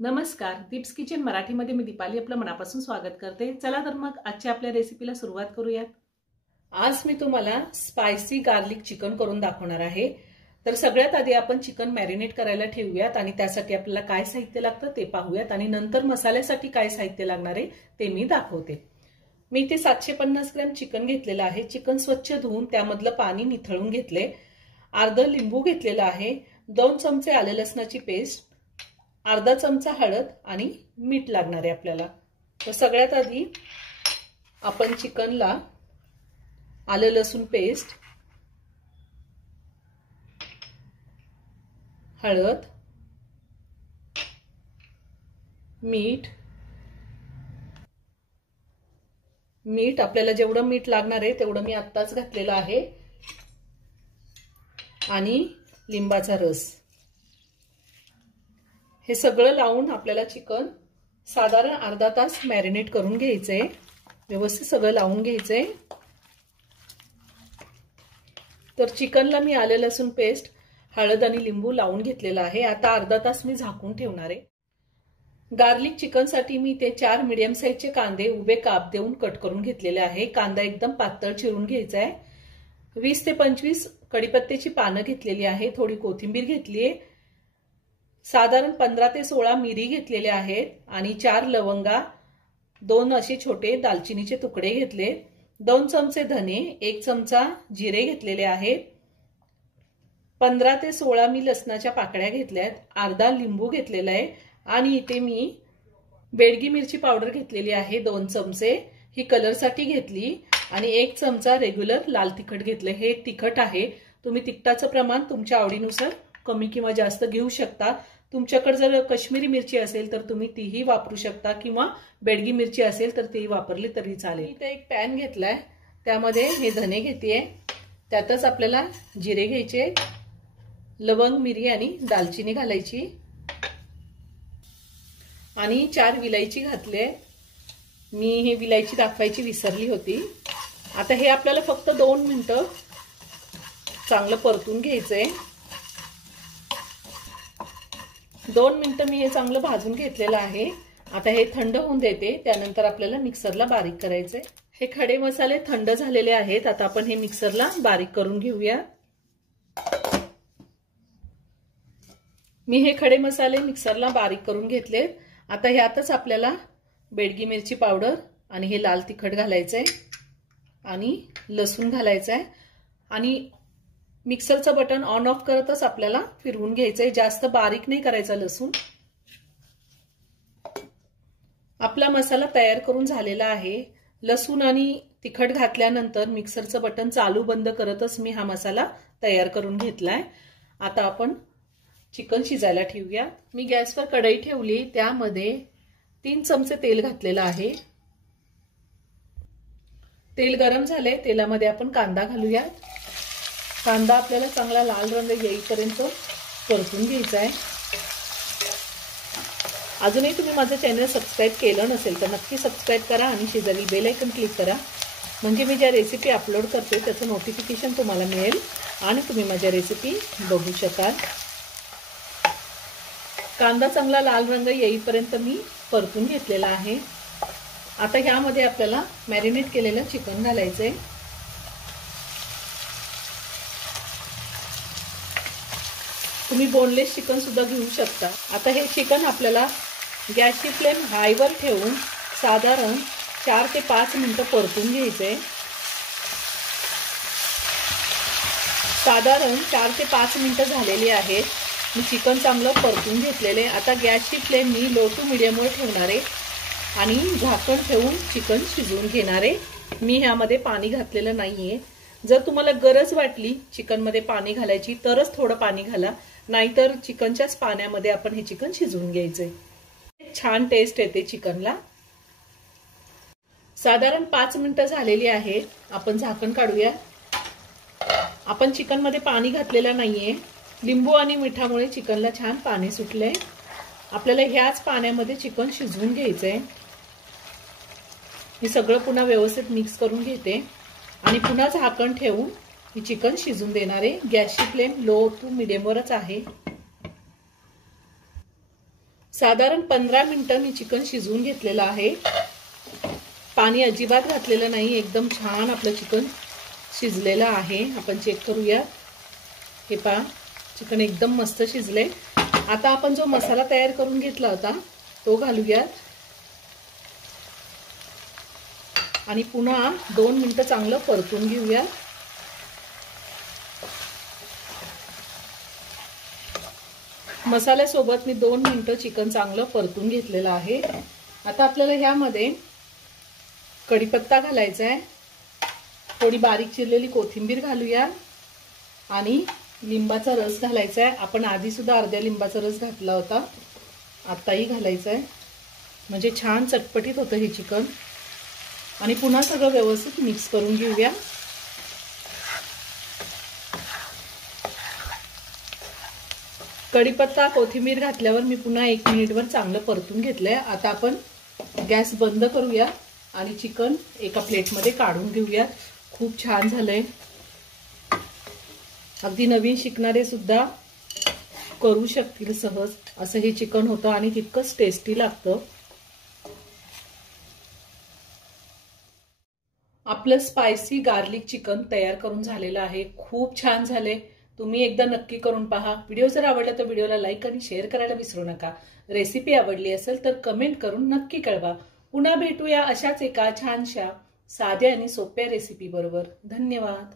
नमस्कार, दीप्स किचन मराठीमध्ये मी दीपाली आपलं मनापासून स्वागत करते। चला तर मग आजच्या आपल्या रेसिपीला सुरुवात करूयात। आज मी तुम्हाला स्पायसी गार्लिक चिकन करून दाखवणार आहे। तर सगळ्यात आधी आपण चिकन मॅरिनेट करायला ठेवूयात आणि त्यासाठी आपल्याला काय साहित्य लागतं ते पाहूयात आणि नंतर मसाल्यासाठी काय साहित्य लागणार आहे ते मी दाखवते। मी इथे 750 ग्रॅम चिकन घेतलेलं आहे। चिकन स्वच्छ धुवून त्यामधलं पाणी निथळून घेतले। अर्धा लिंबू घेतलेला आहे। 2 चमचे आले लसणाची पेस्ट, अर्धा चमचा हळद आणि मीठ लागणार आहे आपल्याला। तर सगळ्यात आधी आपण चिकनला आले लसूण पेस्ट, हळद, मीठ आपल्याला जेवढं मीठ लागणार आहे तेवढं मी आत्ताच घातलेलं आहे आणि लिंबाचा रस। हे सगळं लावून आपल्याला चिकन साधारण अर्धा तास मॅरिनेट करून घ्यायचंय। व्यवस्थित सगळं लावून घ्यायचंय। तर चिकनला मी आले लसूण पेस्ट, हळद आणि लिंबू लावून घेतलेला आहे। आता अर्धा तास मी झाकून ठेवणार आहे। गार्लिक चिकन साठी मी ते 4 मीडियम साइजचे कांदे उभे काप देऊन कट करून घेतलेले आहे। कांदा एकदम पातळ चिरून घ्यायचा आहे। 20 ते 25 कढीपत्त्याची पानं घेतलेली आहे। थोडी कोथिंबीर घेतली आहे। साधारण 15 ते 16 मिरी घेतलेले आहेत आणि 4 लवंगा, 2 असे छोटे दालचिनीचे तुकडे घेतले, 2 चमचे धने, 1 चमचा जिरे घेतलेले आहेत, 15 ते 16 मी लसणाच्या पाकळ्या घेतल्यात, अर्धा लिंबू घेतलेला आहे आणि इथे मी बेडगी मिरची पावडर घेतलेली आहे 2 चमचे, ही कलर साठी घेतली आणि 1 चमचा रेग्युलर लाल तिखट घेतले। हे तिखट आहे, तुम्ही तिखटाचं प्रमाण तुमच्या आवडीनुसार कमी किंवा जास्त घेऊ शकता। तुमच्याकडे जर काश्मीरी मिरची असेल तर तुम्ही तीही वापरू शकता किंवा बेडगी मिरची असेल तर ती वापरली तरी चालेल। इथे एक पॅन घेतलाय, त्यामध्ये हे धने घेतेय, त्यातच आपल्याला जिरे घ्यायचे, लवंग, मिरी आणि दालचिनी घालायची आणि 4 विलायची घातले। मी हे विलायची दाखवायची विसरली होती। आता हे आपल्याला फक्त 2 मिनिटं चांगलं परतून घ्यायचंय। 2 मिनिटं मी हे चांगलं भाजून घेतलेलं आहे। आता हे थंड होऊन देते, त्यानंतर आपल्याला मिक्सरला बारीक करायचंय। हे खडे मसाले थंड झालेले आहेत। आता आपण हे मिक्सरला बारीक करून घेऊया। मी हे खडे मसाले मिक्सरला बारीक करून घेतले। आता ह्यातच आपल्याला बेडगी मिरची पावडर आणि हे लाल तिखट घालायचंय आणि लसूण घालायचंय आणि मिक्सरचं बटन ऑन ऑफ करतच आपल्याला फिरवून घ्यायचंय। जास्त बारीक नाही करायचा लसूण। आपला मसाला तयार करून झालेला आहे। लसूण आणि तिखट घातल्यानंतर मिक्सरचं बटन चालू बंद करतच मी हा मसाला तयार करून घेतलाय। आता आपण चिकन शिजायला ठेवूया। मी गॅसवर कढई ठेवली, त्यामध्ये 3 चमचे तेल घातलेलं आहे। तेल गरम झाले, तेलामध्ये आपण कांदा घालूया। कांदा आपल्याला चांगला लाल रंग येईपर्यंत परतून घ्यायचा आहे। अजूनही तुम्ही माझं चॅनल सबस्क्राइब केलं नसेल तर नक्की सबस्क्राइब करा आणि शेजारी बेल आयकॉन क्लिक करा, म्हणजे मी ज्या रेसिपी अपलोड करते त्याचं नोटिफिकेशन तुम्हाला मिळेल आणि तुम्ही माझ्या रेसिपी बघू शकाल। कांदा चांगला लाल रंग येईपर्यंत मी परतून घेतलेला आहे। आता ह्यामध्ये आपल्याला मॅरिनेट केलेलं चिकन घालायचंय। तुम्ही बोनलेस चिकन सुद्धा घेऊ शकता। आता हे चिकन आपल्याला गॅसची फ्लेम हायवर ठेवून साधारण 4 ते 5 मिनिटं परतून घ्यायचंय। साधारण 4 ते 5 मिनिटं झालेली आहेत। मी चिकन चांगलं परतून घेतलेले। आता गॅसची फ्लेम मी लो टू मीडियम वर ठेवणार आहे आणि झाकण ठेवून चिकन शिजवून घेणार आहे। मी ह्यामध्ये पाणी घातलेलं नाहीये। जर तुम्हाला गरज वाटली चिकन मध्ये पाणी घालायची तरच थोडं पाणी घाला, नाहीतर चिकनच्याच पाण्यामध्ये आपण हे चिकन शिजवून घ्यायचंय। छान टेस्ट येते चिकनला। साधारण 5 मिनिटं झालेली आहेत। आपण झाकण काढूया। आपण चिकन मध्ये पाणी घातलेलं नाहीये। लिंबू आणि मिठामुळे चिकनला छान पाणी सुटलंय। आपल्याला ह्याच पाण्यामध्ये चिकन शिजवून घ्यायचंय। हे सगळं पुन्हा व्यवस्थित मिक्स करून घेते आणि पुन्हा झाकण ठेवून ही चिकन शिजून देणार आहे। गॅसची फ्लेम लो टू मीडियम वरच आहे। साधारण 15 मिनिटं मी चिकन शिजवून घेतलेलं आहे। पाणी अजिबात घातलेलं नाही, एकदम छान आपलं चिकन शिजलेलं आहे। आपण चेक करूया। हे पहा, चिकन एकदम मस्त शिजले। आता आपण जो मसाला तयार करून घेतला होता तो घालूया आणि पुन्हा 2 मिनिटं चांगलं परतून घेऊया। मसाल्यासोबत मी 2 मिनिटं चिकन चांगलं परतून घेतलेलं आहे। आता आपल्याला ह्यामध्ये कढीपत्ता घालायचा आहे, थोडी बारीक चिरलेली कोथिंबीर घालूया आणि लिंबाचा रस घालायचा आहे। आपण आधी सुद्धा अर्ध्या लिंबाचा रस घातला होता, आताही घालायचा आहे, म्हणजे छान चटपटीत होतं हे चिकन। आणि पुन्हा सगळं व्यवस्थित मिक्स करून घेऊया। कढीपत्ता कोथिंबीर घातल्यावर मी पुन्हा 1 मिनिटभर चांगलं परतून घेतलंय। आता आपण गॅस बंद करूया आणि चिकन एका प्लेटमध्ये काढून घेऊया। खूप छान झालंय, अगदी नवीन शिकणारे सुद्धा करू शकतील सहज असं हे चिकन होतं आणि तितकंच टेस्टी लागतं। आपलं स्पायसी गार्लिक चिकन तयार करून झालेलं आहे। खूप छान झाले, तुम्ही एकदा नक्की करून पहा। व्हिडिओ जर आवडला तर व्हिडिओला लाईक आणि शेअर करायला विसरू नका। रेसिपी आवडली असेल तर कमेंट करून नक्की कळवा। पुन्हा भेटूया अशाच एका छानशा साध्या आणि सोप्या रेसिपी बरोबर। धन्यवाद।